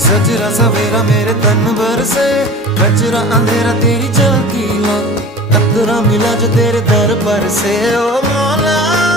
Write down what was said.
सजरा सवेरा मेरे तन भर से, कचरा अंधेरा तेरी झलकी ला, कतरा मिला जो तेरे दर पर से। ओ मौला